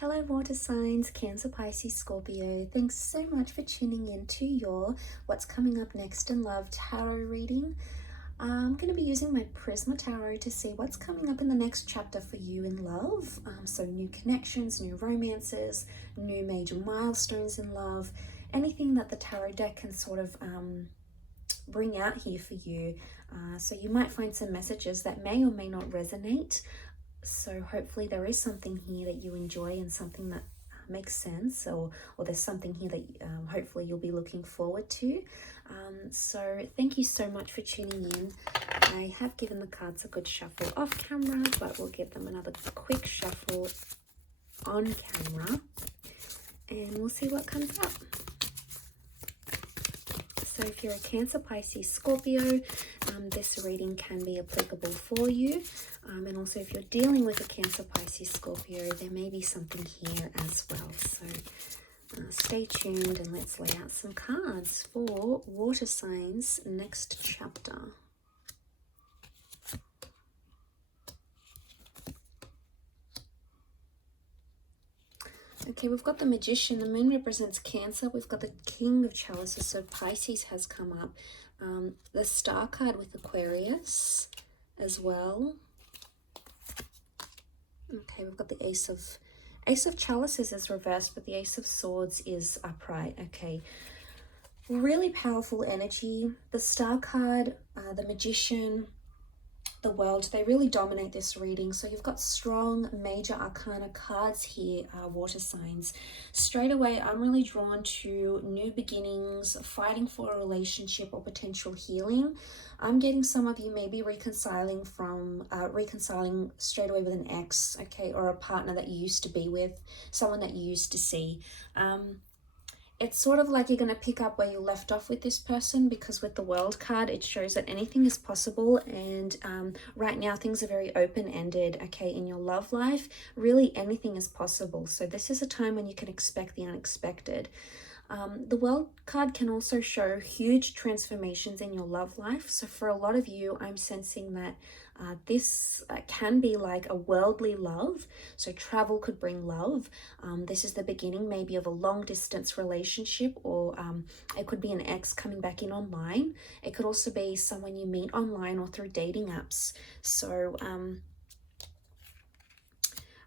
Hello water signs, Cancer, Pisces, Scorpio. Thanks so much for tuning in to your What's Coming Up Next in Love tarot reading. I'm going to be using my Prisma Tarot to see what's coming up in the next chapter for you in love. So new connections, new romances, new major milestones in love, anything that the tarot deck can sort of bring out here for you. So you might find some messages that may or may not resonate. So hopefully there is something here that you enjoy and something that makes sense, or there's something here that hopefully you'll be looking forward to. So thank you so much for tuning in. I have given the cards a good shuffle off camera, but we'll give them another quick shuffle on camera and we'll see what comes up. So if you're a Cancer, Pisces, Scorpio, this reading can be applicable for you. And also if you're dealing with a Cancer, Pisces, Scorpio, there may be something here as well. So stay tuned and let's lay out some cards for water signs next chapter. Okay, we've got the Magician. The moon represents Cancer. We've got the King of Chalices, so Pisces has come up. The Star card with Aquarius as well. Okay, we've got the Ace of Chalices is reversed, but the Ace of Swords is upright. Okay, really powerful energy. The Star card, the Magician, the World, they really dominate this reading. So you've got strong major arcana cards here, water signs. Straight away, I'm really drawn to new beginnings, fighting for a relationship or potential healing. I'm getting some of you maybe reconciling straight away with an ex, okay, or a partner that you used to be with, someone that you used to see. It's sort of like you're going to pick up where you left off with this person, because with the World card, it shows that anything is possible. And right now, things are very open-ended, okay, in your love life. Really, anything is possible. So this is a time when you can expect the unexpected. The World card can also show huge transformations in your love life. So for a lot of you, I'm sensing that this can be like a worldly love. So travel could bring love. This is the beginning maybe of a long distance relationship, or it could be an ex coming back in online. It could also be someone you meet online or through dating apps. So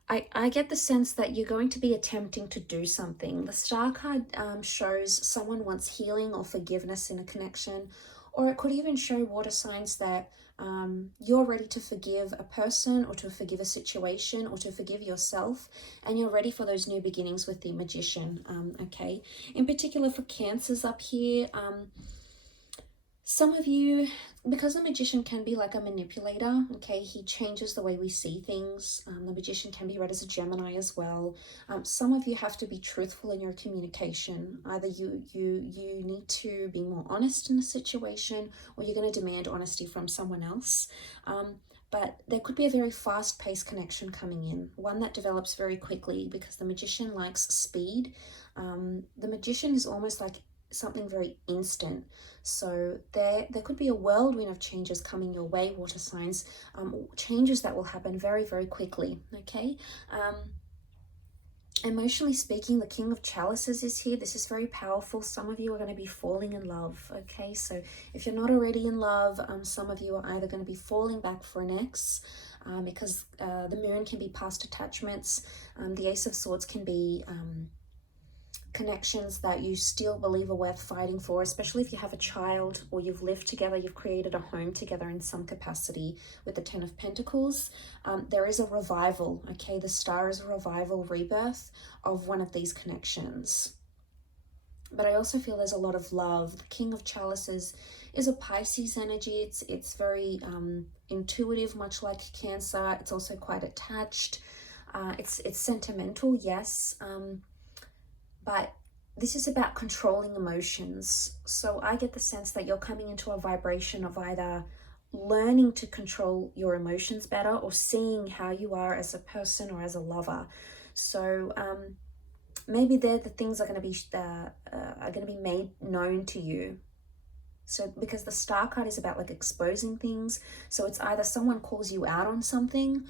I get the sense that you're going to be attempting to do something. The Star card shows someone wants healing or forgiveness in a connection, or it could even show water signs that you're ready to forgive a person, or to forgive a situation, or to forgive yourself, and you're ready for those new beginnings with the Magician, okay? In particular for Cancers up here, some of you, because the Magician can be like a manipulator, okay, he changes the way we see things. The Magician can be read as a Gemini as well. Some of you have to be truthful in your communication. Either you need to be more honest in a situation, or you're going to demand honesty from someone else. But there could be a very fast-paced connection coming in, one that develops very quickly, because the Magician likes speed. The Magician is almost like something very instant. So there could be a whirlwind of changes coming your way, water signs, changes that will happen very, very quickly, okay? Emotionally speaking, the King of Chalices is here. This is very powerful. Some of you are going to be falling in love, okay? So if you're not already in love, some of you are either going to be falling back for an ex, because the moon can be past attachments. The Ace of Swords can be connections that you still believe are worth fighting for, especially if you have a child or you've lived together, you've created a home together in some capacity. With the Ten of Pentacles, there is a revival, okay? The Star is a revival, rebirth of one of these connections. But I also feel there's a lot of love. The King of Chalices is a Pisces energy. It's very intuitive, much like Cancer. It's also quite attached. It's sentimental, yes. But this is about controlling emotions. So I get the sense that you're coming into a vibration of either learning to control your emotions better, or seeing how you are as a person or as a lover. So maybe the things are going to be made known to you. So because the Star card is about like exposing things. So it's either someone calls you out on something,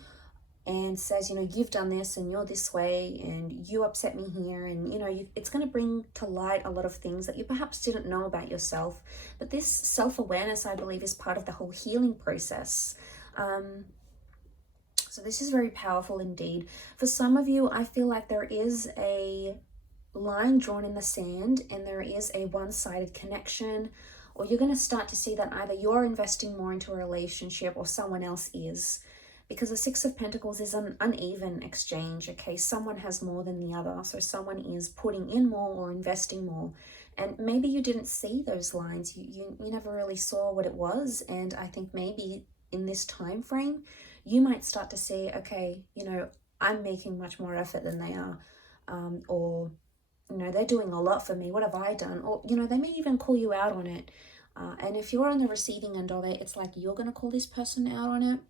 and says, you know, you've done this and you're this way and you upset me here. And, you know, it's going to bring to light a lot of things that you perhaps didn't know about yourself. But this self-awareness, I believe, is part of the whole healing process. So this is very powerful indeed. For some of you, I feel like there is a line drawn in the sand and there is a one-sided connection, or you're going to start to see that either you're investing more into a relationship or someone else is. Because the Six of Pentacles is an uneven exchange, okay? Someone has more than the other. So someone is putting in more or investing more. And maybe you didn't see those lines. You never really saw what it was. And I think maybe in this time frame, you might start to see, okay, you know, I'm making much more effort than they are. Or, you know, they're doing a lot for me. What have I done? Or, you know, they may even call you out on it. And if you're on the receiving end of it, it's like you're going to call this person out on it.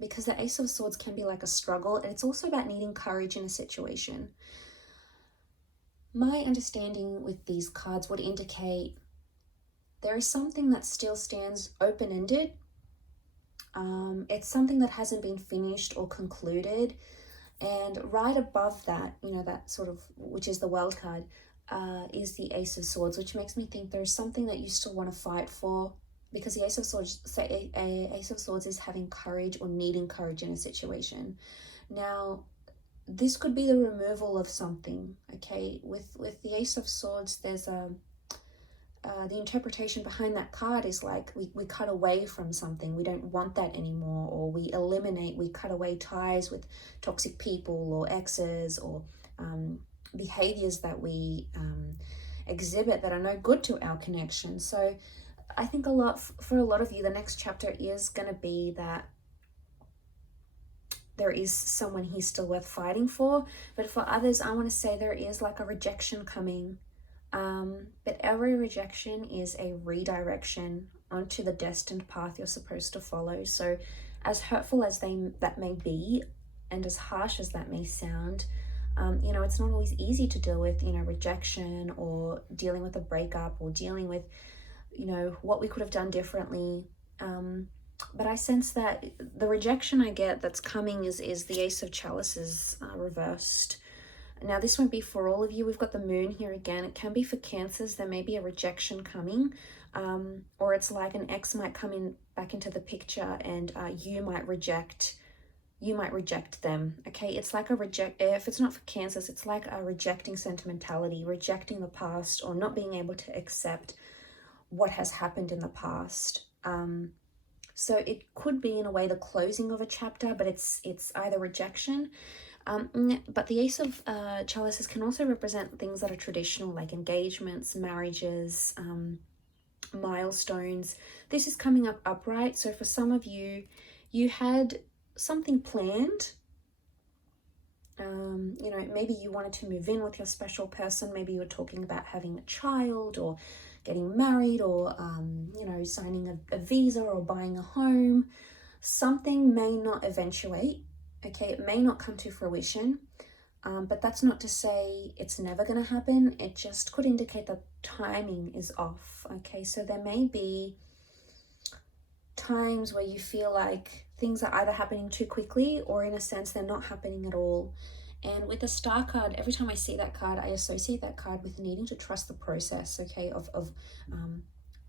Because the Ace of Swords can be like a struggle, and it's also about needing courage in a situation. My understanding with these cards would indicate there is something that still stands open-ended. It's something that hasn't been finished or concluded. And right above that, you know, that sort of, which is the World card, is the Ace of Swords, which makes me think there's something that you still want to fight for. Because the Ace of Swords, Ace of Swords is having courage or needing courage in a situation. Now, this could be the removal of something, okay? With the Ace of Swords, there's the interpretation behind that card is like we cut away from something. We don't want that anymore, or we eliminate, we cut away ties with toxic people or exes or behaviors that we exhibit that are no good to our connection. So I think for a lot of you, the next chapter is going to be that there is someone here still worth fighting for. But for others, I want to say there is like a rejection coming. But every rejection is a redirection onto the destined path you're supposed to follow. So as hurtful as that may be, and as harsh as that may sound, you know, it's not always easy to deal with, you know, rejection or dealing with a breakup or dealing with, you know, what we could have done differently. But I sense that the rejection I get that's coming is the Ace of Chalices reversed. Now, this won't be for all of you. We've got the Moon here again. It can be for Cancers. There may be a rejection coming, or it's like an ex might come in back into the picture, and you might reject them. Okay, it's like if it's not for Cancers, it's like a rejecting sentimentality, rejecting the past, or not being able to accept what has happened in the past. So it could be in a way the closing of a chapter, but it's either rejection. But the Ace of Chalices can also represent things that are traditional, like engagements, marriages, milestones. This is coming up upright. So for some of you, you had something planned. You know, maybe you wanted to move in with your special person. Maybe you were talking about having a child or getting married or, you know, signing a visa or buying a home. Something may not eventuate. Okay, it may not come to fruition, but that's not to say it's never going to happen. It just could indicate that timing is off. Okay, so there may be times where you feel like things are either happening too quickly or in a sense they're not happening at all. And with the Star card, every time I see that card, I associate that card with needing to trust the process, okay, of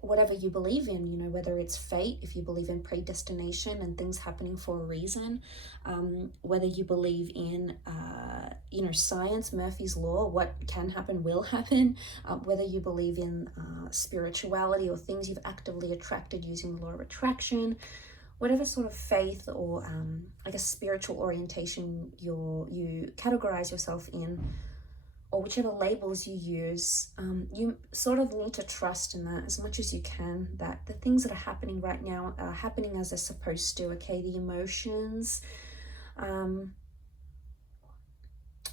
whatever you believe in, you know, whether it's fate, if you believe in predestination and things happening for a reason, whether you believe in, you know, science, Murphy's Law, what can happen will happen, whether you believe in spirituality or things you've actively attracted using the law of attraction, whatever sort of faith or, I guess, spiritual orientation you categorize yourself in, or whichever labels you use, you sort of need to trust in that as much as you can, that the things that are happening right now are happening as they're supposed to, okay? The emotions,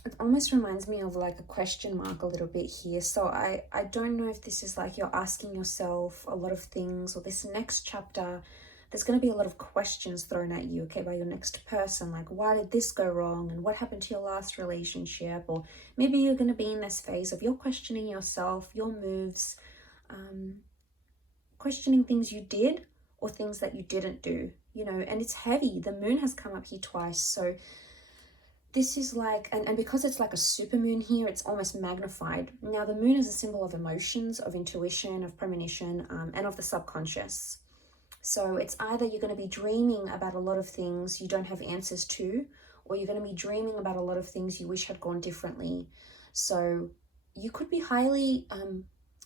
it almost reminds me of like a question mark a little bit here. So I don't know if this is like you're asking yourself a lot of things, or this next chapter, there's going to be a lot of questions thrown at you, okay, by your next person, like, why did this go wrong, and what happened to your last relationship? Or maybe you're going to be in this phase of you're questioning yourself, your moves, questioning things you did or things that you didn't do, you know, and it's heavy. The Moon has come up here twice, so this is like, and because it's like a supermoon here, it's almost magnified. Now, the moon is a symbol of emotions, of intuition, of premonition, and of the subconscious. So it's either you're going to be dreaming about a lot of things you don't have answers to, or you're going to be dreaming about a lot of things you wish had gone differently. So you could be highly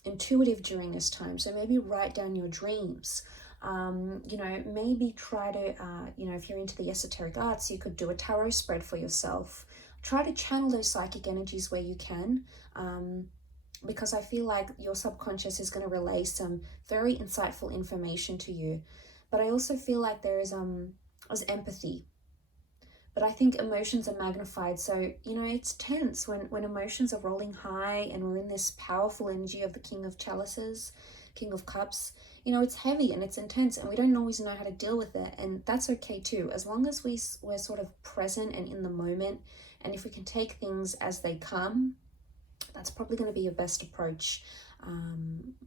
intuitive during this time. So maybe write down your dreams. You know, maybe try to, you know, if you're into the esoteric arts, you could do a tarot spread for yourself. Try to channel those psychic energies where you can, because I feel like your subconscious is going to relay some very insightful information to you. But I also feel like there is empathy. But I think emotions are magnified. So, you know, it's tense when emotions are rolling high and we're in this powerful energy of the King of Chalices, King of Cups. You know, it's heavy and it's intense and we don't always know how to deal with it. And that's okay too. As long as we're sort of present and in the moment, and if we can take things as they come, that's probably going to be your best approach,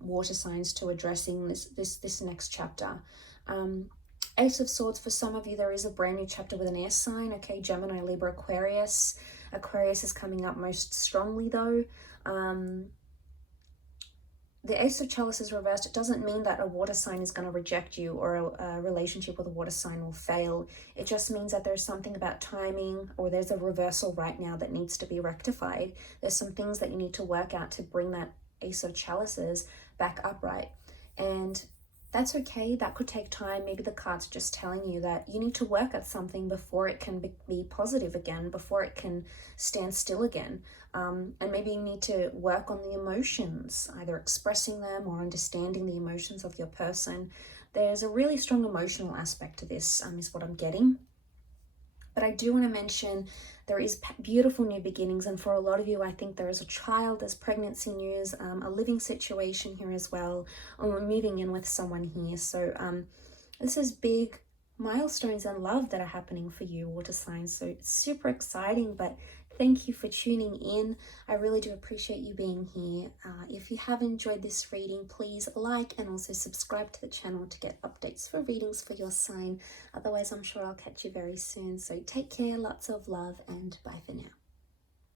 water signs, to addressing this next chapter. Ace of Swords, for some of you, there is a brand new chapter with an air sign, okay? Gemini, Libra, Aquarius. Aquarius is coming up most strongly, though. The Ace of Chalices reversed, it doesn't mean that a water sign is going to reject you or a relationship with a water sign will fail. It just means that there's something about timing, or there's a reversal right now that needs to be rectified. There's some things that you need to work out to bring that Ace of Chalices back upright. And that's okay. That could take time. Maybe the cards are just telling you that you need to work at something before it can be positive again, before it can stand still again. And maybe you need to work on the emotions, either expressing them or understanding the emotions of your person. There's a really strong emotional aspect to this, is what I'm getting. But I do want to mention there is beautiful new beginnings, and for a lot of you, I think there is a child, there's pregnancy news, a living situation here as well, and we're moving in with someone here. So this is big milestones in love that are happening for you, water signs. So it's super exciting, but thank you for tuning in. I really do appreciate you being here. If you have enjoyed this reading, please like and also subscribe to the channel to get updates for readings for your sign. Otherwise, I'm sure I'll catch you very soon. So take care, lots of love, and bye for now.